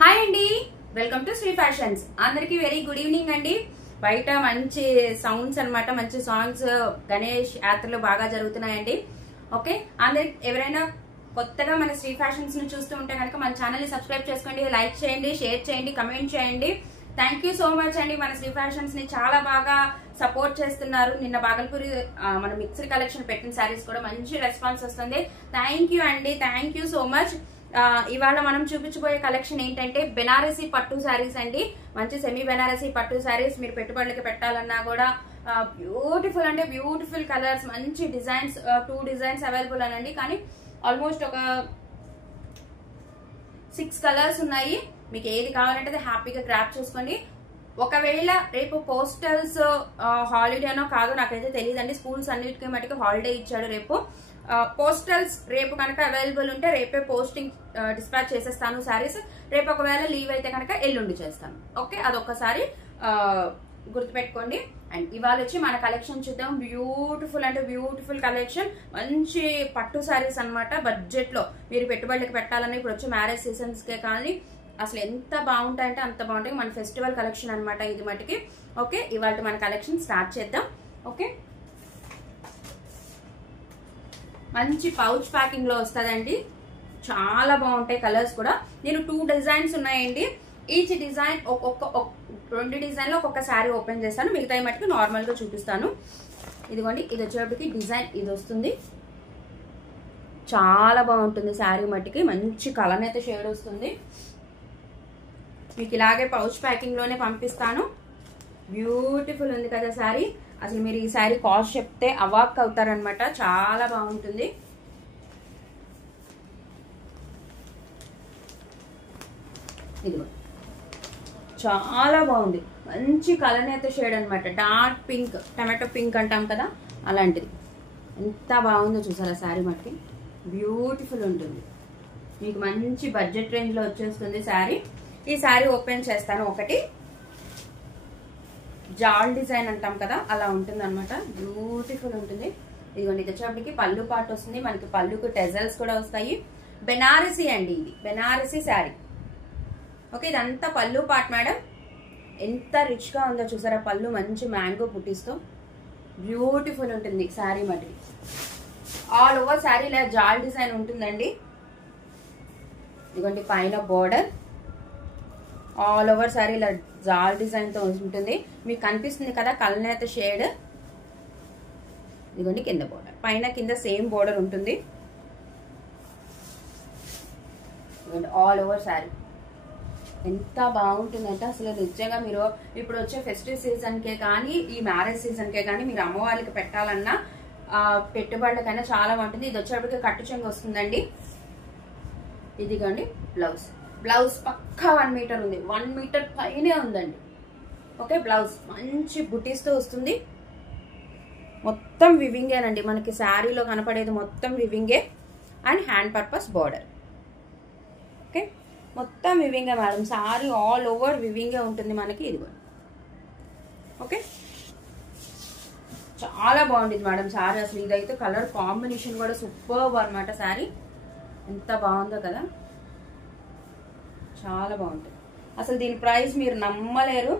Hi అండి, welcome to Shri fashions. అందరికి very good evening అండి. బయట మంచి సౌండ్స్ అన్నమాట, మంచి సాంగ్స్ గణేష్ యాత్రలు బాగా జరుగుతున్నాయండి. ఓకే, అందరికి ఎవరైనా కొత్తగా మన శ్రీ ఫ్యాషన్స్ ని చూస్తూ ఉంటే కనుక మన ఛానల్ ని సబ్స్క్రైబ్ చేసుకోండి, లైక్ చేయండి, షేర్ చేయండి, కమెంట్ చేయండి. థ్యాంక్ యూ సో మచ్ అండి. మన శ్రీ ఫ్యాషన్స్ ని చాలా బాగా సపోర్ట్ చేస్తున్నారు. నిన్న బాగల్పూరి మన మిక్స్డ్ కలెక్షన్ పెట్టిన శారీస్ కూడా మంచి రెస్పాన్స్ వస్తుంది. థ్యాంక్ యూ అండి, థ్యాంక్ యూ సో మచ్. ఇవాళ మనం చూపించబోయే కలెక్షన్ ఏంటంటే బెనారసీ పట్టు శారీస్ అండి. మంచి సెమీ బెనారసీ పట్టు శారీస్ మీరు పెట్టుబడులకి పెట్టాలన్నా కూడా బ్యూటిఫుల్ అంటే బ్యూటిఫుల్ కలర్స్, మంచి డిజైన్స్, 2 డిజైన్స్ అవైలబుల్ అనండి. కానీ ఆల్మోస్ట్ ఒక 6 కలర్స్ ఉన్నాయి. మీకు ఏది కావాలంటే హ్యాపీగా గ్రాప్ చేసుకోండి. ఒకవేళ రేపు పోస్టల్స్ హాలిడేనో కాదో నాకైతే తెలియదండి. స్కూల్స్ అన్నిటికీ మటుకు హాలిడే ఇచ్చాడు రేపు. పోస్టల్స్ రేపు కనుక అవైలబుల్ ఉంటే రేపే పోస్టింగ్ డిస్పాచ్ చేసేస్తాను శారీస్. రేపు ఒకవేళ లీవ్ అయితే కనుక ఎల్లుండి చేస్తాను. ఓకే, అదొక్కసారి గుర్తుపెట్టుకోండి. అండ్ ఇవాళ వచ్చి మన కలెక్షన్ చూద్దాం. బ్యూటిఫుల్ అంటే బ్యూటిఫుల్ కలెక్షన్, మంచి పట్టు శారీస్ అనమాట. బడ్జెట్ లో మీరు పెట్టుబడులకు పెట్టాలని ఇప్పుడు వచ్చి మ్యారేజ్ సీజన్స్ కే కానీ అసలు ఎంత బాగుంటాయంటే అంత బాగుంటాయి. మన ఫెస్టివల్ కలెక్షన్ అనమాట ఇది మటుకి. ఓకే, ఇవాళ మన కలెక్షన్ స్టార్ట్ చేద్దాం. ఓకే, మంచి పౌచ్ ప్యాకింగ్ లో వస్తుందండి. చాలా బాగుంటాయి కలర్స్ కూడా. నేను 2 డిజైన్స్ ఉన్నాయండి. ఈచ్ డిజైన్ 2 డిజైన్లో ఒక్కొక్క శారీ ఓపెన్ చేస్తాను. మిగతా మటుకు నార్మల్ గా చూపిస్తాను. ఇదిగోండి, ఇది వచ్చేటప్పటికి డిజైన్ ఇది వస్తుంది. చాలా బాగుంటుంది శారీ మట్టుకి. మంచి కలనేత షేడ్ వస్తుంది. మీకు ఇలాగే పౌచ్ ప్యాకింగ్ లోనే పంపిస్తాను. బ్యూటిఫుల్ ఉంది కదా శారీ. అసలు మీరు ఈ శారీ కాస్ట్ చెప్తే అవాక్ అవుతారనమాట. చాలా బాగుంటుంది. ఇదిగో చాలా బాగుంది. మంచి కలనేత షేడ్ అనమాట. డార్క్ పింక్, టమాటో పింక్ అంటాం కదా, అలాంటిది. ఎంత బాగుందో చూసారా శారీ మట్టి. బ్యూటిఫుల్ ఉంటుంది. మీకు మంచి బడ్జెట్ రేంజ్ లో వచ్చేస్తుంది శారీ. ఈ శారీ ఓపెన్ చేస్తాను. ఒకటి జాల్ డిజైన్ అంటాం కదా, అలా ఉంటుంది అనమాట. బ్యూటిఫుల్ ఉంటుంది. ఇదిగోండి, ఇది వచ్చేప్పటికి పళ్ళు పార్ట్ వస్తుంది. మనకి పళ్ళుకు టెజల్స్ కూడా వస్తాయి. బెనారసీ అండి, ఇది బెనారసీ శారీ. ఓకే, ఇదంతా పళ్ళు పార్ట్ మేడం. ఎంత రిచ్ గా ఉందో చూసారా. పళ్ళు మంచి మ్యాంగో పుట్టిస్తూ బ్యూటిఫుల్ ఉంటుంది శారీ మటుకి. ఆల్ ఓవర్ శారీ ఇలా జాల్ డిజైన్ ఉంటుందండి. ఇదిగోండి, పైన బోర్డర్ ఆల్ ఓవర్ శారీ ఇలా జాల్ డిజైన్ తో ఉంటుంది. మీకు కనిపిస్తుంది కదా కలనేత షేడ్. ఇదిగోండి, కింద బోర్డర్, పైన కింద సేమ్ బోర్డర్ ఉంటుంది. ఆల్ ఓవర్ శారీ ఎంత బాగుంటుందంటే అసలు నిజంగా మీరు ఇప్పుడు వచ్చే ఫెస్టివ్ సీజన్కే కానీ ఈ మ్యారేజ్ సీజన్కే కానీ మీరు అమ్మవారికి పెట్టాలన్నా పెట్టుబడులకైనా చాలా బాగుంటుంది. ఇది వచ్చేటప్పటికి కట్టు చెంగు వస్తుందండి. ఇదిగోండి బ్లౌజ్. బ్లౌజ్ పక్కా 1 మీటర్ ఉంది. 1 మీటర్ పైనే ఉందండి. ఓకే, బ్లౌజ్ మంచి బుటీస్తో వస్తుంది. మొత్తం వివింగేనండి. మనకి శారీలో కనపడేది మొత్తం వివింగే. And hand purpose border. Okay, మొత్తం వివింగే మేడం. శారీ ఆల్ ఓవర్ వివింగే ఉంటుంది మనకి. ఇదిగో ఓకే, చాలా బాగుంటుంది మేడం శారీ. అసలు ఇదైతే కలర్ కాంబినేషన్ కూడా సూపర్బ్ అనమాట. శారీ ఎంత బాగుందో కదా, చాలా బాగుంటుంది. అసలు దీని ప్రైస్ మీరు నమ్మలేరు.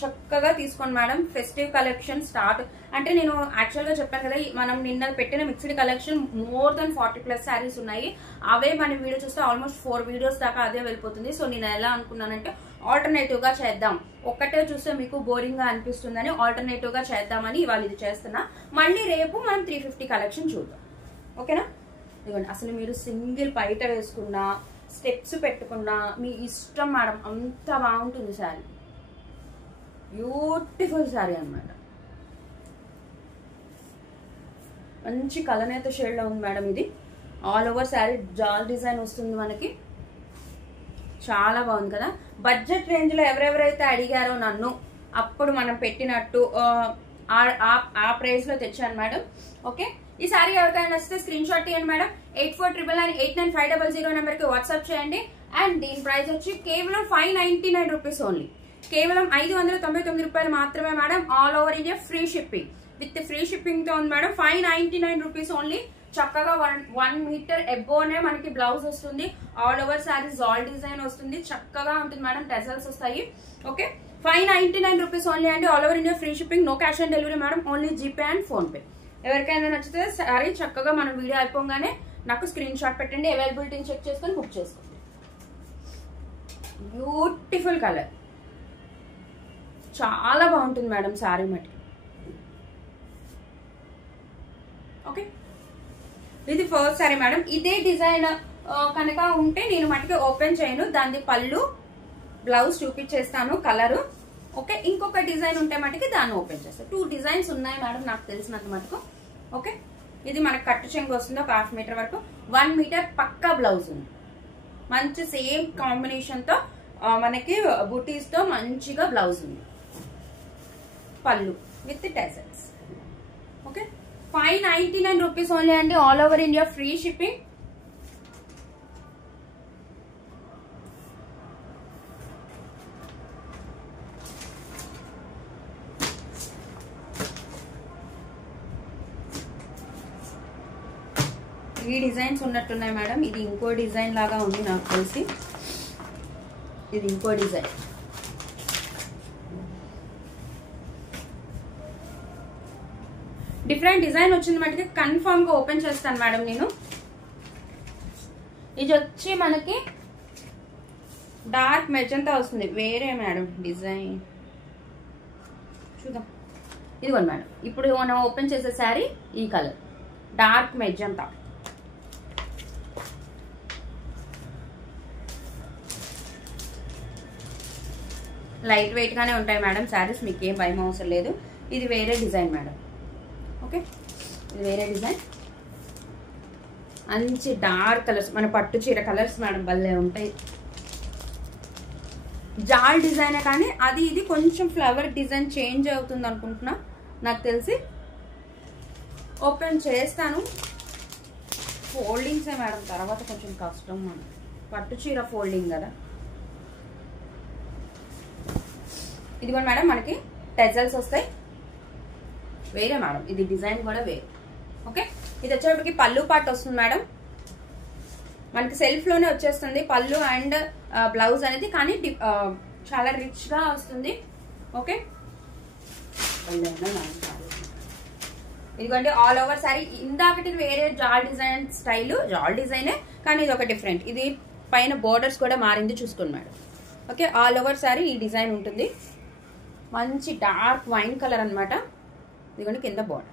చక్కగా తీసుకోండి మేడం. ఫెస్టివ్ కలెక్షన్ స్టార్ట్ అంటే నేను యాక్చువల్గా చెప్పాను కదా, మనం నిన్న పెట్టిన mixed collection more than 40+ saris ఉన్నాయి. అవే మన వీడియో చూస్తే ఆల్మోస్ట్ 4 వీడియోస్ దాకా అదే వెళ్ళిపోతుంది. సో నేను ఎలా అనుకున్నానంటే ఆల్టర్నేటివ్ గా చేద్దాం. ఒక్కటే చూస్తే మీకు బోరింగ్ గా అనిపిస్తుందని ఆల్టర్నేటివ్ గా చేద్దామని ఇవాళ ఇది చేస్తున్నా. మళ్ళీ రేపు మనం 350 కలెక్షన్ చూద్దాం. ఓకేనా? ఇదిగోండి, అసలు మీరు సింగిల్ పైట వేసుకున్నా స్టెప్స్ పెట్టుకున్నా మీ ఇష్టం మేడం. అంత బాగుంటుంది శారీ. బ్యూటిఫుల్ శారీ అనమాట. మంచి కలనేత షేడ్ లో ఉంది మేడం. ఇది ఆల్ ఓవర్ శారీ జాల్ డిజైన్ వస్తుంది మనకి. చాలా బాగుంది కదా. బడ్జెట్ రేంజ్ లో ఎవరెవరైతే అడిగారో నన్ను అప్పుడు మనం పెట్టినట్టు ఆ ప్రైస్ లో తెచ్చాను మేడం. ఓకే, ఈ శారీ ఎవరికైనా నచ్చితే స్క్రీన్ షాట్ తీయండి మేడం. 8499989500 నెంబర్ కి వాట్సాప్ చేయండి. అండ్ దీని ప్రైస్ వచ్చి కేవలం 599 రూపీస్ ఓన్లీ. కేవలం 599 రూపాయలు మాత్రమే madam. All over India free shipping. With free shipping తో ఉంది మేడం. 599 rupees only. చక్కగా 1 మీటర్ ఎబోనే మనకి బ్లౌజ్ వస్తుంది. ఆల్ ఓవర్ శారీ జాల్ డిజైన్ వస్తుంది. చక్కగా ఉంటుంది మేడం. టెజల్స్ వస్తాయి. ఓకే, 599 రూపీస్ ఓన్లీ అండి. All over India free shipping, no cash on delivery madam. Only GPay and PhonePe. ఎవరికైనా నచ్చితే శారీ చక్కగా మనం వీడియో అయిపోగానే నాకు స్క్రీన్ షాట్ పెట్టండి. అవైలబిలిటీని చెక్ చేసుకొని బుక్ చేసుకోండి. బ్యూటిఫుల్ కలర్, చాలా బాగుంటుంది మేడం శారీ మట్టి. ఓకే, ఇది ఫస్ట్ శారీ మేడం. ఇదే డిజైన్ కనుక ఉంటే నేను మటుకు ఓపెన్ చేయను, దాని పళ్ళు బ్లౌజ్ చూపించేస్తాను కలరు. ఓకే, ఇంకొక డిజైన్ ఉంటే మటుకి దాన్ని ఓపెన్ చేస్తాను. 2 డిజైన్స్ ఉన్నాయి మేడం నాకు తెలిసినంత మటుకు. ఓకే, ఇది మనకు కట్టు చెంగు వస్తుంది ఒక 1/2 మీటర్ వరకు. 1 మీటర్ పక్కా బ్లౌజ్ ఉంది. మంచి సేమ్ కాంబినేషన్ తో మనకి బుటీస్ తో మంచిగా బ్లౌజ్ ఉంది. పళ్ళు with tassels. Okay, 599 rupees only అండి. All over India free shipping. ఈ డిజైన్స్ ఉన్నట్టున్నాయి మేడం. ఇది ఇంకో డిజైన్ లాగా ఉంది నాకు తెలిసి. ఇది ఇంకో డిజైన్. డిఫరెంట్ డిజైన్ వచ్చింది మటుకు కన్ఫర్మ్ గా ఓపెన్ చేస్తాను మేడం నేను. ఇది వచ్చి మనకి డార్క్ మెజంతా వస్తుంది. వేరే మేడం డిజైన్ చూద్దాం. ఇదిగోండి మేడం, ఇప్పుడు మనం ఓపెన్ చేసే శారీ ఈ colour dark magenta. Light weight గానే ఉంటాయి మేడం శారీస్, మీకు ఏం భయం అవసరం లేదు. ఇది వేరే డిజైన్ మేడం. ఓకే, ఇది వేరే డిజైన్. మంచి డార్క్ కలర్స్, మన పట్టు చీర కలర్స్ మేడం, భలే ఉంటాయి. జాల్ డిజైన్ కానీ అది ఇది కొంచెం ఫ్లవర్ డిజైన్ చేంజ్ అవుతుంది అనుకుంటున్నా నాకు తెలిసి. ఓపెన్ చేస్తాను. ఫోల్డింగ్సే మేడం, తర్వాత కొంచెం కష్టం మనం. పట్టు చీర ఫోల్డింగ్ కదా. ఇదిగోండి మేడం, మనకి టెజల్స్ వస్తాయి. వేరే మేడం, ఇది డిజైన్ కూడా వేరే. ఓకే, ఇది వచ్చేటప్పటికి పళ్ళు పార్ట్ వస్తుంది మేడం. మనకి సెల్ఫ్ లోనే వచ్చేస్తుంది పళ్ళు అండ్ బ్లౌజ్ అనేది, కానీ చాలా రిచ్ గా వస్తుంది. ఓకే, ఇదిగోండి ఆల్ ఓవర్ సారీ. ఇందాకటి వేరే జాల్ డిజైన్ స్టైల్, జాల్ డిజైనే కానీ ఇది ఒక డిఫరెంట్. ఇది పైన బోర్డర్స్ కూడా మారింది చూసుకోండి madam. Okay, all over sorry ఈ డిజైన్ ఉంటుంది. మంచి డార్క్ వైన్ కలర్ అనమాట. ఇదిగోండి కింద బోర్డర్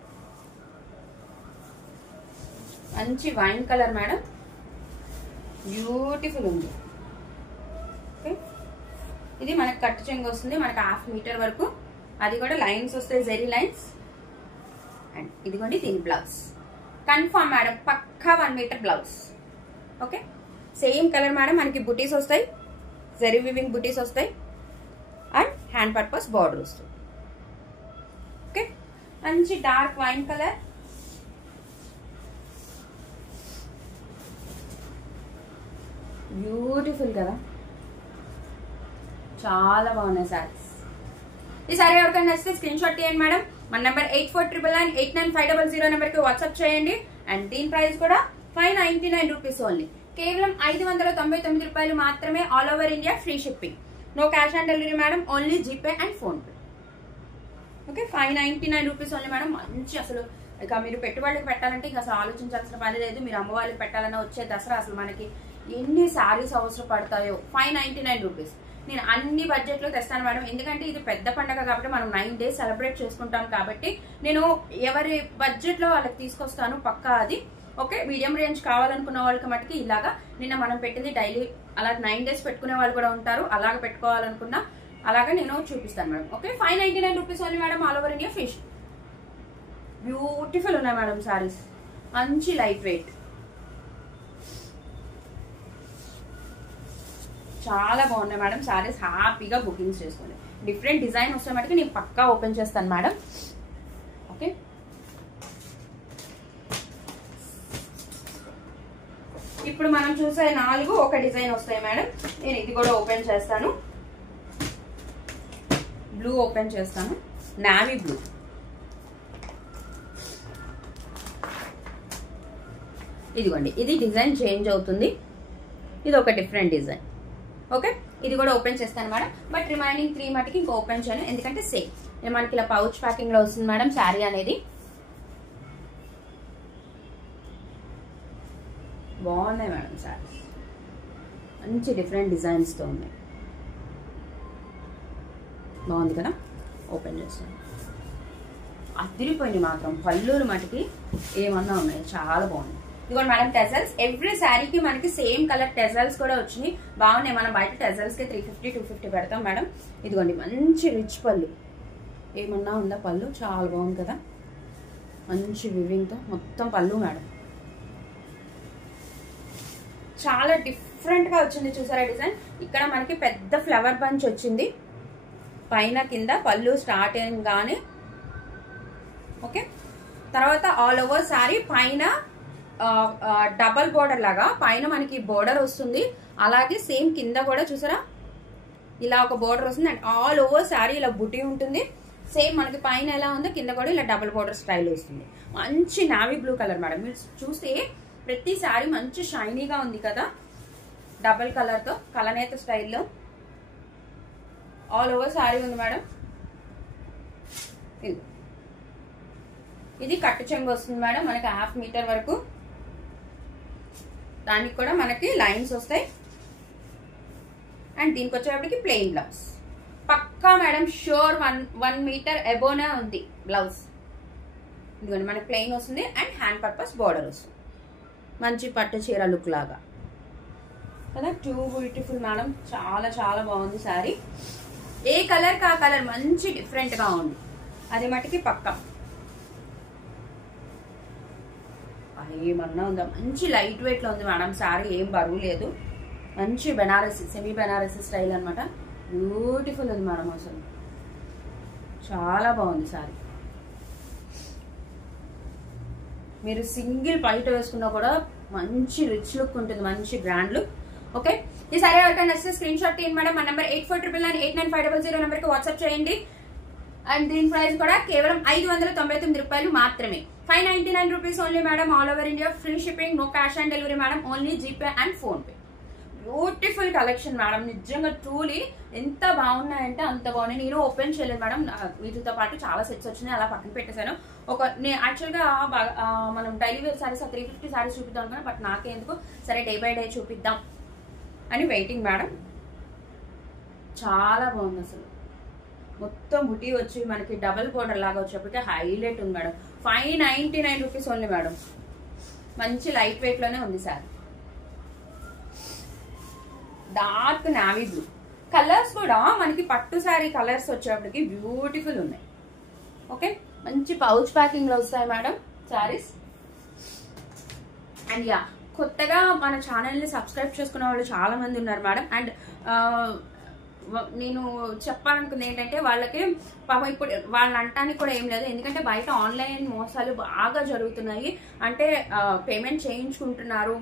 మంచి వైన్ కలర్ మేడం, బ్యూటిఫుల్ ఉంది. ఓకే, ఇది మనకి కట్టు చెంగు వస్తుంది, మనకి 1/2 మీటర్ వరకు. అది కూడా లైన్స్ వస్తాయి, జెరీ లైన్స్. అండ్ ఇదిగోండి దీని బ్లౌజ్ కన్ఫర్మ్ మేడం, పక్కా 1 metre blouse. Okay, same colour madam. మనకి బుటీస్ వస్తాయి, జెరీ వివింగ్ బుటీస్ వస్తాయి అండ్ హ్యాండ్ పర్పస్ బార్డర్ వస్తుంది. ఓకే, మంచి డార్క్ వైన్ కలర్. బ్యూటిఫుల్ కదా, చాలా బాగున్నాయి సారీస్. ఈ సారీ ఎవరికైనా నచ్చితే స్క్రీన్ షాట్ తీయండి మేడం. మన నెంబర్ 8499989500 నెంబర్కి వాట్సాప్ చేయండి. అండ్ దీని ప్రైస్ కూడా 599 రూపీస్ ఓన్లీ. కేవలం 599 రూపాయలు మాత్రమే. All over India free shipping, no cash on delivery madam. Only GPay and PhonePe. Okay, 599 rupees only madam. మంచి అసలు ఇక మీరు పెట్టుబడికి పెట్టాలంటే ఇంకా అసలు ఆలోచించాల్సిన పని లేదు. మీరు అమ్మ వాళ్ళకి పెట్టాలన్నా వచ్చే దసరా అసలు మనకి ఎన్ని శారీస్ అవసరం పడతాయో. 599 రూపీస్. నేను అన్ని బడ్జెట్లో తెస్తాను మేడం, ఎందుకంటే ఇది పెద్ద పండగ కాబట్టి మనం 9 days సెలబ్రేట్ చేసుకుంటాం కాబట్టి నేను ఎవరి బడ్జెట్లో వాళ్ళకి తీసుకొస్తాను పక్కా అది. ఓకే, మీడియం రేంజ్ కావాలనుకున్న వాళ్ళకి మటుకి ఇలాగా నిన్న మనం పెట్టింది డైలీ అలా 9 days పెట్టుకునే వాళ్ళు కూడా ఉంటారు. అలాగ పెట్టుకోవాలనుకున్నా అలాగే నేను చూపిస్తాను madam. Okay, 599 rupees only madam. All over India fish. Beautiful ఉన్నాయి మేడం సారీస్, మంచి లైట్ వెయిట్, చాలా బాగున్నాయి మేడం సారీస్. హ్యాపీగా బుకింగ్స్ చేసుకోండి. డిఫరెంట్ డిజైన్ వస్తే మటుకు నేను పక్కా ఓపెన్ చేస్తాను మేడం. ఓకే, ఇప్పుడు మనం చూసే 4 ఒక డిజైన్ వస్తాయి మేడం. నేను ఇది కూడా ఓపెన్ చేస్తాను. బ్లూ ఓపెన్ చేస్తాను, నావీ బ్లూ. ఇదిగోండి, ఇది డిజైన్ చేంజ్ అవుతుంది, ఇది ఒక డిఫరెంట్ డిజైన్. ఓకే, ఇది కూడా ఓపెన్ చేస్తాను మేడం. బట్ రిమైనింగ్ 3 మటుకి ఇంకా ఓపెన్ చేయను, ఎందుకంటే సేమ్ మనకి ఇలా పౌచ్ ప్యాకింగ్ లో వస్తుంది మేడం శారీ అనేది. బాగున్నాయి మేడం శారీస్, మంచి డిఫరెంట్ డిజైన్స్ తో ఉన్నాయి. బాగుంది కదా, ఓపెన్ చేస్తాను. అదిరిపోయింది మాత్రం, పళ్ళులు మటుకి ఏమన్నా ఉన్నాయి, చాలా బాగుంది. ఇదిగోండి మేడం టెజల్స్, ఎవ్రీ శారీకి మనకి సేమ్ కలర్ టెజల్స్ కూడా వచ్చినాయి, బాగున్నాయి. మనం బయట టెజల్స్ కి 350-250 పెడతాం మేడం. ఇదిగోండి మంచి రిచ్ పళ్ళు, ఏమన్నా ఉందా పళ్ళు, చాలా బాగుంది కదా, మంచి వివింగ్ తో మొత్తం పళ్ళు మేడం. చాలా డిఫరెంట్ గా వచ్చింది, చూసారా డిజైన్. ఇక్కడ మనకి పెద్ద ఫ్లవర్ బంచ్ వచ్చింది పైన కింద, పళ్ళు స్టార్ట్ గానే. ఓకే, తర్వాత ఆల్ ఓవర్ సారీ పైన డబల్ బోర్డర్ లాగా పైన మనకి బోర్డర్ వస్తుంది, అలాగే సేమ్ కింద కూడా చూసారా ఇలా ఒక బోర్డర్ వస్తుంది. అండ్ ఆల్ ఓవర్ సారీ ఇలా బుటీ ఉంటుంది, సేమ్ మనకి పైన ఎలా ఉందో కింద కూడా ఇలా డబల్ బోర్డర్ స్టైల్ వస్తుంది. మంచి నావీ బ్లూ కలర్ మేడం, మీరు చూస్తే ప్రతి సారీ మంచి షైనీగా ఉంది కదా, డబల్ కలర్ తో కలనేత స్టైల్లో ఆల్ ఓవర్ సారీ ఉంది మేడం. ఇది కట్టు చెంగు వస్తుంది మేడం, మనకి 1/2 మీటర్ వరకు, దానికి కూడా మనకి లైన్స్ వస్తాయి. అండ్ దీనికి వచ్చేటప్పటికి ప్లెయిన్ బ్లౌజ్ పక్కా మేడం, షూర్ 1 మీటర్ ఎబోనే ఉంది బ్లౌజ్. ఇదిగోండి మనకి ప్లెయిన్ వస్తుంది అండ్ హ్యాండ్ పర్పస్ బోర్డర్ వస్తుంది, మంచి పట్టు చీర లుక్ లాగా కదా, టూ బ్యూటిఫుల్ మేడం, చాలా చాలా బాగుంది శారీ. ఏ కలర్ కా కలర్ మంచి డిఫరెంట్ గా ఉంది, అది మటుకి పక్కా. ఏమన్నా ఉందా, మంచి లైట్ వెయిట్ లో ఉంది మేడం శారీ, ఏం బరువు లేదు, మంచి బెనారసి సెమీ బెనారసి స్టైల్ అనమాట, బ్యూటిఫుల్ ఉంది మేడం, అసలు చాలా బాగుంది శారీ. మీరు సింగిల్ పైట వేసుకున్నా కూడా మంచి రిచ్ లుక్ ఉంటుంది, మంచి గ్రాండ్ లుక్. ఓకే, ఈ సారీ ఎవరికైనా నచ్చితే స్క్రీన్ షాట్ తీయండి మేడం. మన నెంబర్ 8499989500 నెంబర్ కి వాట్సాప్ చేయండి. అండ్ దీని ప్రైస్ కూడా కేవలం 599 రూపాయలు మాత్రమే, 599 rupees only madam. All over India free shipping, no cash on delivery madam, only GPay and PhonePe. Beautiful collection madam, నిజంగా ట్రూలీ ఎంత బాగున్నాయంటే అంత బాగున్నాయి. నేను ఓపెన్ చేయలేదు మేడం, వీటితో పాటు చాలా సెట్స్ వచ్చినాయి, అలా పక్కన పెట్టేశాను. నేను యాక్చువల్గా మనం డైలీ వేర్ సారీస్ 350 సారీస్ చూపిద్దాం అనుకున్నా, బట్ నాకే ఎందుకు సరే డే బై డే చూపిద్దాం అని వెయిటింగ్ మేడం. చాలా బాగుంది అసలు, మొత్తం బుటీ వచ్చి మనకి డబల్ బోర్డర్ లాగా వచ్చేప్పటికే హైలైట్ ఉంది మేడం. 599 రూపీస్ ఓన్లీ మేడం, మంచి లైట్ వెయిట్ లోనే ఉంది sir. Dark navy blue colours కూడా మనకి పట్టు శారీ కలర్స్ వచ్చేప్పటికి బ్యూటిఫుల్ ఉన్నాయి. ఓకే, మంచి పౌచ్ ప్యాకింగ్ లో వస్తాయి మేడం శారీస్. అండ్ యా, కొత్తగా మన ఛానల్ ని సబ్స్క్రైబ్ చేసుకున్న వాళ్ళు చాలా మంది ఉన్నారు మేడం. అండ్ నేను చెప్పాలనుకుంది ఏంటంటే వాళ్ళకి పాపం ఇప్పుడు వాళ్ళని అంటానికి కూడా ఏం లేదు, ఎందుకంటే బయట ఆన్లైన్ మోసాలు బాగా జరుగుతున్నాయి. అంటే పేమెంట్ చేయించుకుంటున్నారు,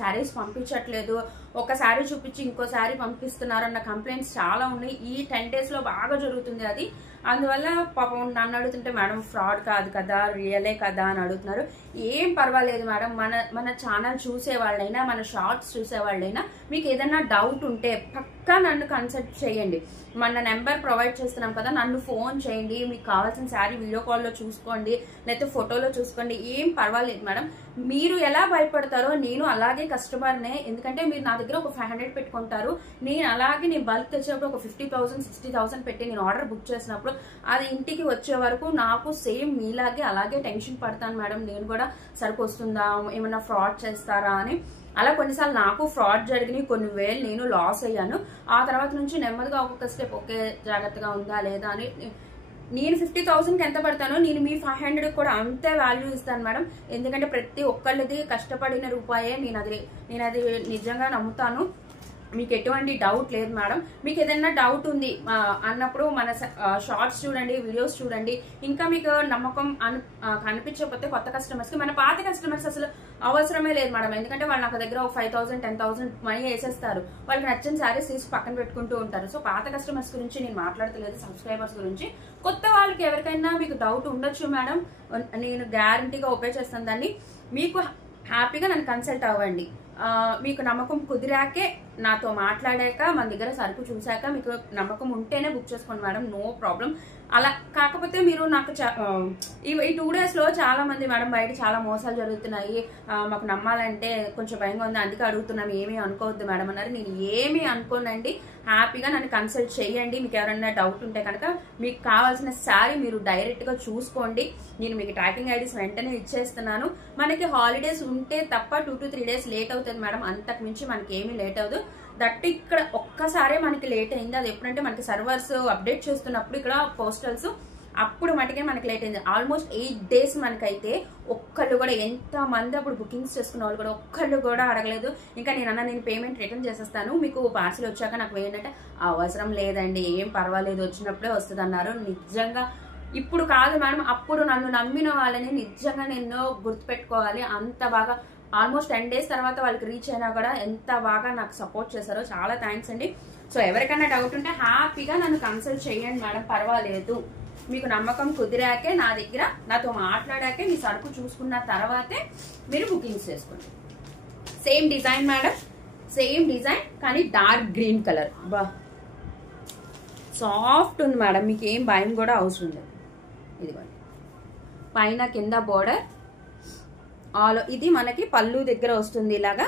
శారీస్ పంపించట్లేదు, ఒక శారీ చూపించి ఇంకో శారీ పంపిస్తున్నారు అన్న కంప్లైంట్స్ చాలా ఉన్నాయి. ఈ 10 days లో బాగా జరుగుతుంది అది. అందువల్ల పాపం నన్ను అడుగుతుంటే మేడం ఫ్రాడ్ కాదు కదా, రియలే కదా అని అడుగుతున్నారు. ఏం పర్వాలేదు మేడం, మన ఛానల్ చూసే వాళ్ళైనా మన షార్ట్స్ చూసే వాళ్ళైనా మీకు ఏదైనా డౌట్ ఉంటే పక్కా నన్ను కన్సల్ట్ చేయండి. మన నెంబర్ ప్రొవైడ్ చేస్తున్నాం కదా, నన్ను ఫోన్ చేయండి, మీకు కావాల్సిన శారీ వీడియో కాల్లో చూసుకోండి, లేకపోతే ఫోటోలో చూసుకోండి, ఏం పర్వాలేదు మేడం. మీరు ఎలా భయపడతారో నేను అలాగే కస్టమర్నే, ఎందుకంటే మీరు నా దగ్గర ఒక 500 పెట్టుకుంటారు, నేను అలాగే నేను బల్క్ తెచ్చినప్పుడు ఒక 50,000 60,000 పెట్టి నేను ఆర్డర్ బుక్ చేసినప్పుడు అది ఇంటికి వచ్చే వరకు నాకు సేమ్ మీలాగే అలాగే టెన్షన్ పడతాను మేడం. నేను కూడా సరుకు వస్తుందా, ఏమన్నా ఫ్రాడ్ చేస్తారా అని. అలా కొన్నిసార్లు నాకు ఫ్రాడ్ జరిగినాయి, కొన్ని వేలు నేను లాస్ అయ్యాను. ఆ తర్వాత నుంచి నెమ్మదిగా ఒక్కొక్క స్టెప్ ఓకే జాగ్రత్తగా ఉందా లేదా అని. నేను 50,000కి ఎంత పడతానో నేను మీ 500 కూడా అంతే వాల్యూ ఇస్తాను మేడం, ఎందుకంటే ప్రతి ఒక్కళ్ళది కష్టపడిన రూపాయే. నేను అది నిజంగా నమ్ముతాను, మీకు ఎటువంటి డౌట్ లేదు మేడం. మీకు ఏదైనా డౌట్ ఉంది అన్నప్పుడు మన షార్ట్స్ చూడండి, వీడియోస్ చూడండి. ఇంకా మీకు నమ్మకం కనిపించకపోతే కొత్త కస్టమర్స్ కి, మన పాత కస్టమర్స్ అసలు అవసరమే లేదు మేడం, ఎందుకంటే వాళ్ళు నాకు దగ్గర ఒక 5,000 10,000 మనీ వేసేస్తారు, వాళ్ళకి నచ్చిన శారీస్ తీసి పక్కన పెట్టుకుంటూ ఉంటారు. సో పాత కస్టమర్స్ గురించి నేను మాట్లాడతలేదు, సబ్స్క్రైబర్స్ గురించి. కొత్త వాళ్ళకి ఎవరికైనా మీకు డౌట్ ఉండొచ్చు మేడం, నేను గ్యారంటీగా ఓపెన్ చేస్తాను దాన్ని. మీకు హ్యాపీగా నన్ను కన్సల్ట్ అవ్వండి. మీకు నమ్మకం కుదిరాకే నాతో మాట్లాడాక మన దగ్గర సరుకు చూసాక మీకు నమ్మకం ఉంటేనే బుక్ చేసుకోండి మేడం, నో ప్రాబ్లం. అలా కాకపోతే మీరు నాకు ఈ 2 డేస్లో చాలా మంది మేడం బయట చాలా మోసాలు జరుగుతున్నాయి, మాకు నమ్మాలంటే కొంచెం భయంగా ఉంది అందుకే అడుగుతున్నాం, ఏమీ అనుకోవద్దు మేడం అన్నారు. నేను ఏమీ అనుకోనండి, హ్యాపీగా నన్ను కన్సల్ట్ చేయండి. మీకు ఎవరైనా డౌట్ ఉంటే కనుక మీకు కావాల్సిన శారీ మీరు డైరెక్ట్గా చూసుకోండి. నేను మీకు ట్రాకింగ్ ఐడీస్ వెంటనే ఇచ్చేస్తున్నాను. మనకి హాలిడేస్ ఉంటే తప్ప 2 to 3 డేస్ లేట్ అవుతుంది మేడం, అంతకు మించి మనకి ఏమీ లేట్ అవ్వదు. దట్ ఇక్కడ ఒక్కసారే మనకి లేట్ అయింది, అది ఎప్పుడంటే మనకి సర్వర్స్ అప్డేట్ చేస్తున్నప్పుడు ఇక్కడ పోస్టల్స్ అప్పుడు మటుకే మనకి లేట్ అయింది. ఆల్మోస్ట్ 8 days మనకైతే ఒక్కళ్ళు కూడా, ఎంతమంది అప్పుడు బుకింగ్స్ చేసుకున్న వాళ్ళు కూడా ఒక్కళ్ళు కూడా అడగలేదు. ఇంకా నేను పేమెంట్ రిటర్న్ చేసేస్తాను, మీకు పార్సిల్ వచ్చాక నాకు వేయండి, అవసరం లేదండి ఏం పర్వాలేదు వచ్చినప్పుడే వస్తుంది అన్నారు. నిజంగా ఇప్పుడు కాదు మేడం, అప్పుడు నన్ను నమ్మిన వాళ్ళని నిజంగా నేను గుర్తుపెట్టుకోవాలి. అంత బాగా ఆల్మోస్ట్ 10 days తర్వాత వాళ్ళకి రీచ్ అయినా కూడా ఎంత బాగా నాకు సపోర్ట్ చేశారో, చాలా థ్యాంక్స్ అండి. సో ఎవరికైనా డౌట్ ఉంటే హ్యాపీగా నన్ను కన్సల్ట్ చేయండి మేడం, పర్వాలేదు. మీకు నమ్మకం కుదిరాకే నా దగ్గర నాతో మాట్లాడాకే మీ సరుకు చూసుకున్న తర్వాతే మీరు బుకింగ్స్ చేసుకోండి. Same design madam, same design కానీ డార్క్ గ్రీన్ కలర్, బా సాఫ్ట్ ఉంది మేడం, మీకు ఏం భయం కూడా అవసరం లేదు. ఇదిగోండి పైన కింద బోర్డర్ ఇది మనకి పళ్ళు దగ్గర వస్తుంది, ఇలాగా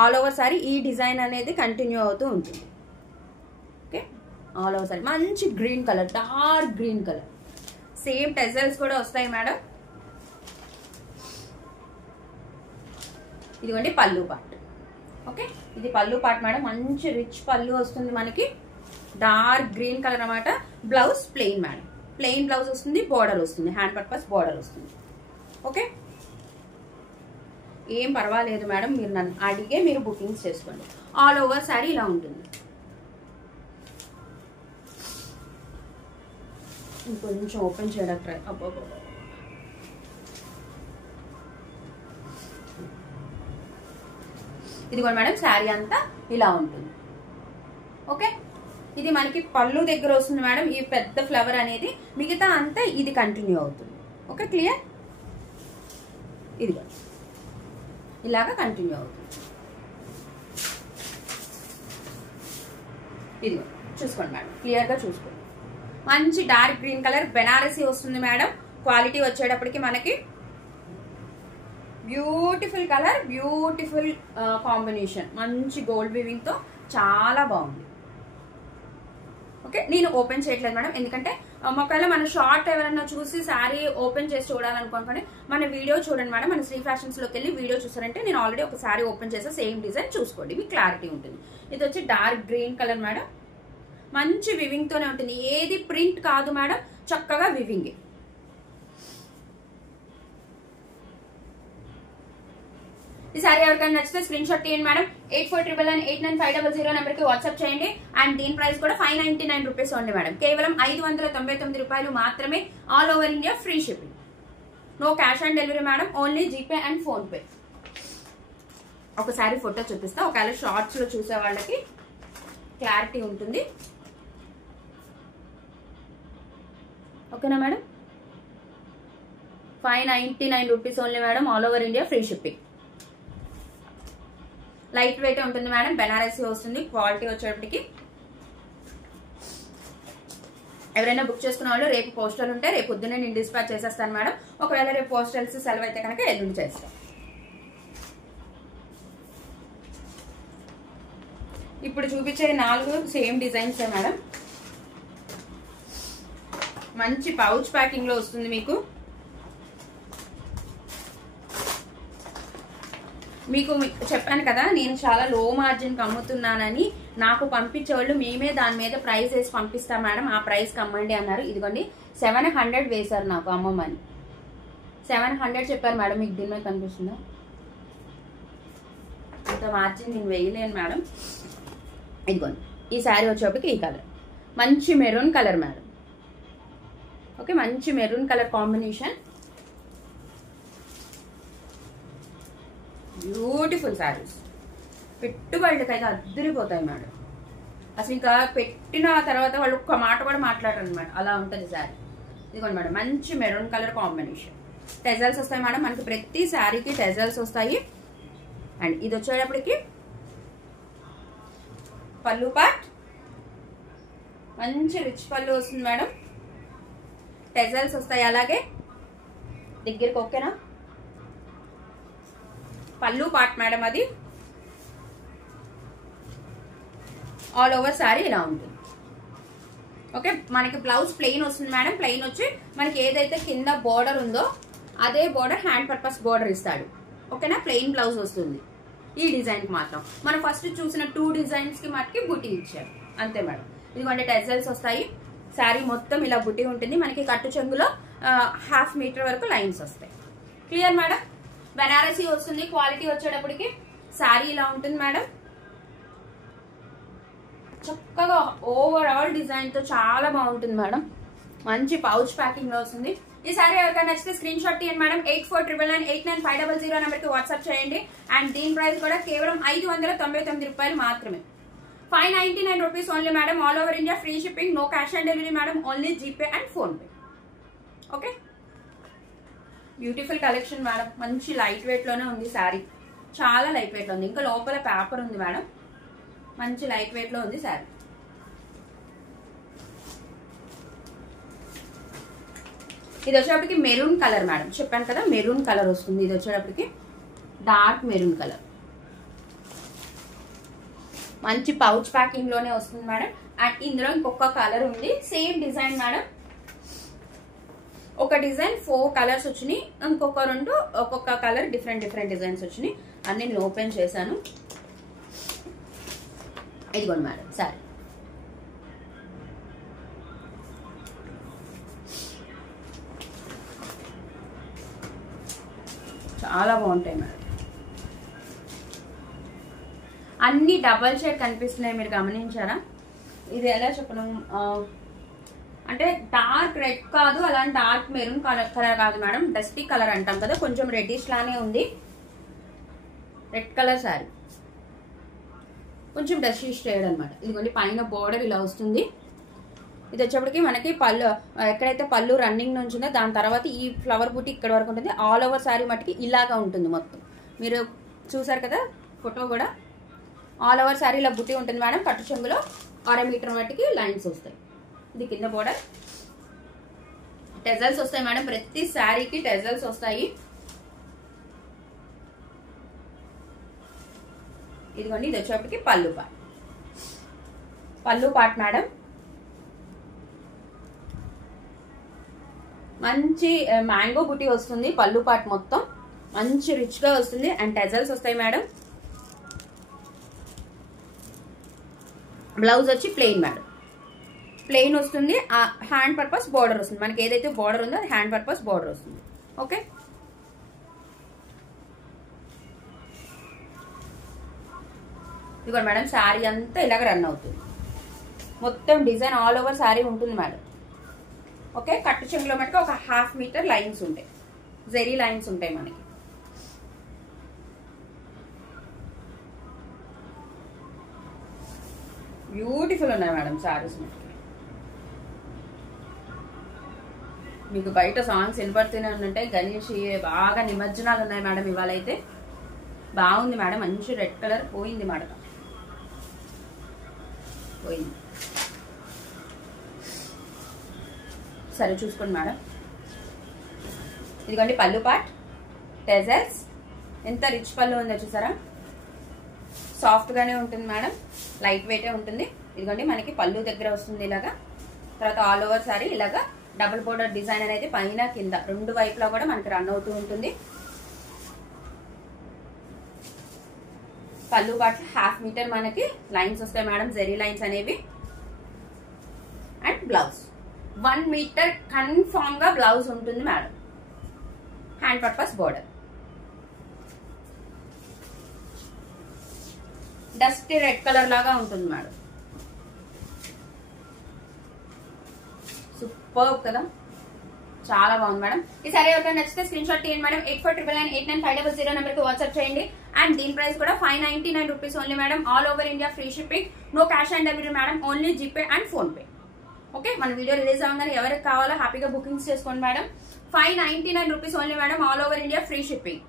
ఆల్ ఓవర్ సారీ ఈ డిజైన్ అనేది కంటిన్యూ అవుతూ ఉంటుంది. ఓకే, ఆల్ ఓవర్ సారీ మంచి green colour, dark green colour, same టెజల్స్ కూడా వస్తాయి మేడం. ఇదిగోండి పళ్ళు పార్ట్. ఓకే, ఇది పళ్ళు పార్ట్ మేడం, మంచి రిచ్ పళ్ళు వస్తుంది మనకి, డార్క్ గ్రీన్ కలర్ అన్నమాట. Blouse plain madam, plain blouse వస్తుంది, బోర్డర్ వస్తుంది, హ్యాండ్ పర్పస్ బోర్డర్ వస్తుంది. ఓకే, ఏం పర్వాలేదు మేడం, మీరు నన్ను అడిగే మీరు బుకింగ్స్ చేసుకోండి. ఆల్ ఓవర్ సారీ ఇలా ఉంటుంది. ఇంకొంచెం ఓపెన్ చేయడానికి ట్రై, ఇదిగోండి మేడం శారీ అంతా ఇలా ఉంటుంది. ఓకే, ఇది మనకి పళ్ళు దగ్గర వస్తుంది మేడం, ఈ పెద్ద ఫ్లవర్ అనేది, మిగతా అంతా ఇది కంటిన్యూ అవుతుంది. Okay, clear? ఇదిగో ఇలాగా కంటిన్యూ అవుతుంది. ఇదిగో చూసుకోండి మేడం, క్లియర్గా చూసుకోండి. మంచి డార్క్ గ్రీన్ కలర్ బెనారసీ వస్తుంది మేడం. క్వాలిటీ వచ్చేటప్పటికి మనకి బ్యూటిఫుల్ కలర్, బ్యూటిఫుల్ కాంబినేషన్, మంచి గోల్డ్ వీవింగ్ తో చాలా బాగుంది. ఓకే, నేను ఓపెన్ చేయట్లేదు మేడం, ఎందుకంటే ఒకవేళ మన షార్ట్ ఎవరైనా చూసి శారీ ఓపెన్ చేసి చూడాలనుకోండి, మన వీడియో చూడండి మేడం. మన శ్రీ ఫ్యాషన్స్ లోకి వెళ్ళి వీడియో చూసారంటే నేను ఆల్రెడీ ఒక శారీ ఓపెన్ చేసా, సేమ్ డిజైన్ చూసుకోండి, మీకు క్లారిటీ ఉంటుంది. ఇది వచ్చి డార్క్ గ్రీన్ కలర్ మేడం, మంచి వివింగ్ తోనే ఉంటుంది, ఏది ప్రింట్ కాదు మేడం, చక్కగా వివింగ్. ఈ సారీ ఎవరికైనా నచ్చితే స్క్రీన్ షాట్ తీయండి మేడం. 8499899500 నెంబర్కి వాట్సాప్ చేయండి. అండ్ దీని ప్రైస్ కూడా 599 రూపీస్ ఉంది మేడం, కేవలం 599 రూపాయలు మాత్రమే. All over India free shipping, no cash on delivery madam, only GPay and PhonePe. ఒకసారి ఫోటో చూపిస్తా, ఒకవేళ షార్ట్స్ లో చూసే వాళ్ళకి క్లారిటీ ఉంటుంది. ఓకేనా madam? 599 rupees only madam, all over India free shipping. Light weight ఉంటుంది మేడం, బెనారసీ వస్తుంది. క్వాలిటీ వచ్చేటప్పటికి ఎవరైనా బుక్ చేసుకున్న వాళ్ళు రేపు పోస్టల్ ఉంటే రేపు పొద్దున్నే నేను డిస్పాచ్ చేసేస్తాను మేడం. ఒకవేళ రేపు పోస్టల్స్ సెలవు అయితే కనుక ఎల్లుండి చేస్తాం. ఇప్పుడు చూపించే 4 సేమ్ డిజైన్స్ మేడం. మంచి పౌచ్ ప్యాకింగ్ లో వస్తుంది మీకు. మీకు చెప్పాను కదా నేను చాలా లో మార్జిన్కి అమ్ముతున్నానని. నాకు పంపించేవాళ్ళు మేమే దాని మీద ప్రైస్ వేసి పంపిస్తాం మేడం, ఆ ప్రైస్కి అమ్మండి అన్నారు. ఇదిగోండి 700 వేశారు నాకు అమ్మమ్మని, 700 చెప్పారు మేడం. మీకు దీని మీద కనిపిస్తుందా? ఇంత మార్జిన్ నేను వేయలేను మేడం. ఇదిగోండి ఈ శారీ వచ్చేప్పటికి ఈ కలర్ మంచి మెరూన్ కలర్ మేడం. ఓకే, మంచి maroon colour combination, beautiful saris. పెట్టుబడులకైతే అద్దరిపోతాయి మేడం. అసలు ఇంకా పెట్టిన తర్వాత వాళ్ళు ఒక్క మాట కూడా మాట్లాడరు అనమాట, అలా ఉంటుంది శారీ. ఇదిగోండి మేడం, మంచి మెరూన్ కలర్ కాంబినేషన్. టెజల్స్ వస్తాయి మేడం, మనకి ప్రతి శారీకి టెజల్స్ వస్తాయి. అండ్ ఇది వచ్చేటప్పటికి పళ్ళు పార్ట్, మంచి రిచ్ పళ్ళు వస్తుంది మేడం, టెజల్స్ వస్తాయి. అలాగే దగ్గరికి ఓకేనా, పళ్ళు పార్ట్ మేడం, అది ఆల్ ఓవర్ శారీ ఇలా ఉంటుంది. ఓకే, మనకి బ్లౌజ్ ప్లెయిన్ వస్తుంది మేడం. ప్లెయిన్ వచ్చి మనకి ఏదైతే కింద బోర్డర్ ఉందో అదే బోర్డర్ హ్యాండ్ పర్పస్ బోర్డర్ ఇస్తాడు. ఓకేనా, ప్లెయిన్ బ్లౌజ్ వస్తుంది ఈ డిజైన్ కి మాత్రం. మనం ఫస్ట్ చూసిన 2 డిజైన్స్ కి మటుకి బుటీ ఇచ్చారు అంతే మేడం. ఇదిగోండి టెజల్స్ వస్తాయి, శారీ మొత్తం ఇలా బుటీ ఉంటుంది. మనకి కట్టు చెంగులో 1/2 మీటర్ వరకు లైన్స్ వస్తాయి. Clear madam. బెనారసీ వస్తుంది. క్వాలిటీ వచ్చేటప్పటికి శారీ ఇలా ఉంటుంది మేడం. చక్కగా ఓవరాల్ డిజైన్ తో చాలా బాగుంటుంది మేడం. మంచి పౌచ్ ప్యాకింగ్ లో వస్తుంది. ఈ సారీ ఎవరికైనా నచ్చితే స్క్రీన్ షాట్ తీయండి మేడం. 8499989500 నెంబర్ కి వాట్సాప్ చేయండి. అండ్ దీని ప్రైస్ కూడా కేవలం 599 రూపాయలు మాత్రమే. 599 rupees only madam. All over India free shipping, no cash on delivery madam, only GPay and PhonePe. Okay, beautiful collection madam. మంచి లైట్ వెయిట్ లోనే ఉంది శారీ, చాలా లైట్ వెయిట్ లో ఉంది. ఇంకా లోపల పేపర్ ఉంది మేడం, మంచి లైట్ వెయిట్ లో ఉంది శారీ. ఇది వచ్చేటప్పటికి మెరూన్ కలర్ మేడం, చెప్పాను కదా మెరూన్ కలర్ వస్తుంది. ఇది వచ్చేటప్పటికి డార్క్ మెరూన్ కలర్, మంచి పౌచ్ ప్యాకింగ్ లోనే వస్తుంది మేడం. అండ్ ఇందులో ఇంకొక కలర్ ఉంది, సేమ్ డిజైన్ మేడం. ఒక డిజైన్ 4 కలర్స్ వచ్చినాయి, ఇంకొక 2 ఒక్కొక్క కలర్ డిఫరెంట్ డిజైన్స్ వచ్చినాయి. అన్ని నేను ఓపెన్ చేశాను. ఇదిగోండి మేడం సరే. చాలా బాగుంటాయి మేడం. అన్ని డబల్ షేడ్ కనిపిస్తున్నాయి, మీరు గమనించారా? ఇది ఎలా చెప్పను అంటే డార్క్ రెడ్ కాదు, అలాంటి డార్క్ మెరూన్ కలర్ కాదు మేడం, డస్టీ కలర్ అంటాం కదా, కొంచెం రెడ్డిష్ లానే ఉంది. రెడ్ కలర్ శారీ, కొంచెం డస్టిష్ షేడ్ అనమాట. ఇదిగోండి పైన బోర్డర్ ఇలా వస్తుంది. ఇది వచ్చేప్పటికి మనకి పళ్ళు, ఎక్కడైతే పళ్ళు రన్నింగ్ నుంచి ఉందో దాని తర్వాత ఈ ఫ్లవర్ బూటీ ఇక్కడ వరకు ఉంటుంది. ఆల్ ఓవర్ శారీ మటుకి ఇలాగా ఉంటుంది మొత్తం. మీరు చూసారు కదా ఫోటో కూడా. ఆల్ ఓవర్ శారీ ఇలా బుట్టి ఉంటుంది మేడం. కట్టు చెంగులో 1/2 మీటర్ మటుకి లైన్స్ వస్తాయి. ఇది కింద బోర్డర్. టెజల్స్ వస్తాయి మేడం, ప్రతి శారీకి టెజల్స్ వస్తాయి. ఇదిగోండి ఇది వచ్చేప్పటికి పళ్ళు పార్ట్. పళ్ళు పార్ట్ మేడం, మంచి మ్యాంగో బుటీ వస్తుంది. పళ్ళు పార్ట్ మొత్తం మంచి రిచ్ గా వస్తుంది. అండ్ టెజల్స్ వస్తాయి మేడం. బ్లౌజ్ వచ్చి ప్లెయిన్ మేడం, ప్లెయిన్ వస్తుంది. హ్యాండ్ పర్పస్ బోర్డర్ వస్తుంది. మనకి ఏదైతే బోర్డర్ ఉందో అది హ్యాండ్ పర్పస్ బోర్డర్ వస్తుంది. ఓకే, ఇదిగోండి మేడం శారీ అంతా ఇలాగ రన్ అవుతుంది. మొత్తం డిజైన్ ఆల్ ఓవర్ శారీ ఉంటుంది మేడం. ఓకే, కట్టు చెంగులో మటుకు ఒక 1/2 మీటర్ లైన్స్ ఉంటాయి, జెరీ లైన్స్ ఉంటాయి మనకి. బ్యూటిఫుల్ ఉన్నాయి మేడం శారీస్. మీకు బయట సాంగ్స్ వినపడుతూనే ఉంటాయి. గణేష్ బాగా నిమజ్జనాలు ఉన్నాయి మేడం. ఇవాళ అయితే బాగుంది మేడం. మంచి రెడ్ కలర్ పోయింది మేడం, పోయింది. సరే చూసుకోండి మేడం. ఇదిగోండి పళ్ళు పార్ట్, టెజల్స్, ఎంత రిచ్ పళ్ళు ఉందో చూసారా. సాఫ్ట్ గానే ఉంటుంది మేడం, లైట్ వెయిటే ఉంటుంది. ఇదిగోండి మనకి పళ్ళు దగ్గర వస్తుంది ఇలాగా. తర్వాత ఆల్ ఓవర్ సారీ ఇలాగా డబుల్ బోర్డర్ డిజైన్ అనేది పైన కింద 2 వైపులా కూడా మనకి రన్ అవుతూ ఉంటుంది. పళ్ళు పార్ట్ 1/2 మీటర్ మనకి లైన్స్ వస్తాయి మేడం, జెరీ లైన్స్ అనేవి. అండ్ బ్లౌజ్ 1 మీటర్ కన్ఫామ్ గా బ్లౌజ్ ఉంటుంది madam. Hand purpose border, dusty red colour లాగా ఉంటుంది మేడం. సూపర్ కదా, చాలా బాగుంది మేడం. ఈ సారీ ఎవరికైనా నచ్చితే స్క్రీన్ షాట్ తీయండి మేడం. 8499989500 నెంబర్ కి వాట్సాప్ చేయండి. అండ్ దీని ప్రైస్ కూడా 599 rupees only madam. All over India free shipping, no cash on delivery madam, only GPay and PhonePe. Okay, మన వీడియో రిలీజ్ అవ్వగానే ఎవరికి కావాలో హ్యాపీగా బుకింగ్స్ చేసుకోండి madam. 599 rupees only madam. All over India free shipping.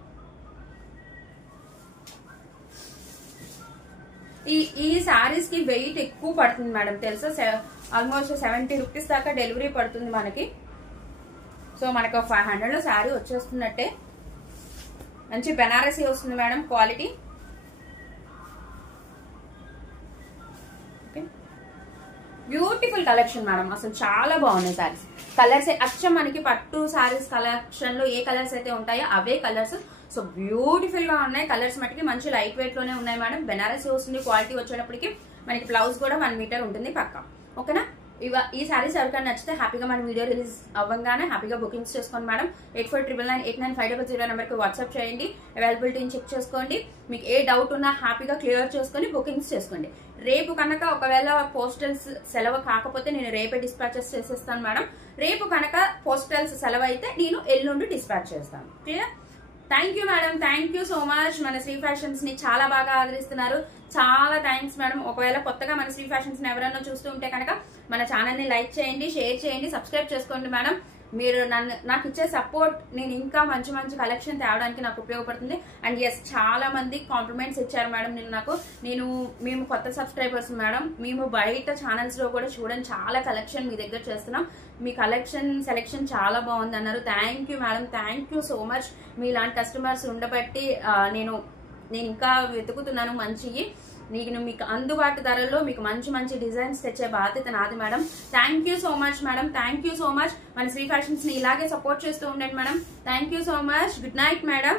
ఈ శారీస్ కి wait ఎక్కువ పడుతుంది మేడం తెలుసా, ఆల్మోస్ట్ 70 రూపీస్ దాకా డెలివరీ పడుతుంది మనకి. సో మనకు 500 లో శారీ వచ్చేస్తున్నట్టే. మంచి బెనారసీ వస్తుంది madam quality. Beautiful collection madam, అసలు చాలా బాగున్నాయి శారీస్. కలర్స్ అచ్చం మనకి పట్టు శారీస్ కలెక్షన్ లో ఏ కలర్స్ అయితే ఉంటాయో అవే కలర్స్. సో బ్యూటిఫుల్ గా ఉన్నాయి కలర్స్. మటుకి మంచి లైట్ వెయిట్ లోనే ఉన్నాయి మేడం. బెనారసీ వస్తుంది. క్వాలిటీ వచ్చేటప్పటికి మనకి బ్లౌజ్ కూడా 1 మీటర్ ఉంటుంది పక్కా. ఓకేనా. ఈ శారీస్ ఎవరికైనా నచ్చితే హ్యాపీగా మన వీడియో రిలీజ్ అవ్వగానే హ్యాపీగా బుకింగ్స్ చేసుకోండి మేడం. 8499989500 నెంబర్కి వాట్సాప్ చేయండి. అవైలబిలిటీని చెక్ చేసుకోండి. మీకు ఏ డౌట్ ఉన్నా హ్యాపీగా క్లియర్ చేసుకొని బుకింగ్స్ చేసుకోండి. రేపు కనుక ఒకవేళ పోస్టల్స్ సెలవు కాకపోతే నేను రేపే డిస్పాచెస్ చేసేస్తాను మేడం. రేపు కనుక పోస్టల్స్ సెలవు అయితే నేను ఎల్లుండి డిస్పాచ్ చేస్తాను. Clear. Thank you madam, thank you so much. మన శ్రీ ఫ్యాషన్స్ ని చాలా బాగా ఆదరిస్తున్నారు. చాలా థ్యాంక్స్ మేడం. ఒకవేళ కొత్తగా మన శ్రీ ఫ్యాషన్స్ ని ఎవరైనా చూస్తూ ఉంటే కనుక మన ఛానల్ ని లైక్ చేయండి, షేర్ చేయండి, సబ్స్క్రైబ్ చేసుకోండి మేడం. మీరు నాకు ఇచ్చే సపోర్ట్ నేను ఇంకా మంచి మంచి కలెక్షన్ తేవడానికి నాకు ఉపయోగపడుతుంది. అండ్ ఎస్, చాలా మంది కాంప్లిమెంట్స్ ఇచ్చారు మేడం. మేము కొత్త సబ్స్క్రైబర్స్ మేడం. మేము బయట ఛానల్స్ లో కూడా చూడండి చాలా కలెక్షన్ మీ దగ్గర చేస్తున్నాం. మీ కలెక్షన్ సెలెక్షన్ చాలా బాగుంది అన్నారు. Thank you madam, thank you so much. మీలాంటి కస్టమర్స్ ఉండబట్టి నేను ఇంకా వెతుకుతున్నాను మంచివి. మీకు అందుబాటు ధరల్లో మీకు మంచి మంచి డిజైన్స్ తెచ్చే బాధ్యత నాది madam. Thank you so much madam, thank you so much. మన శ్రీ ఫ్యాషన్స్ ని ఇలాగే సపోర్ట్ చేస్తూ ఉండండి madam. Thank you so much. Good night madam.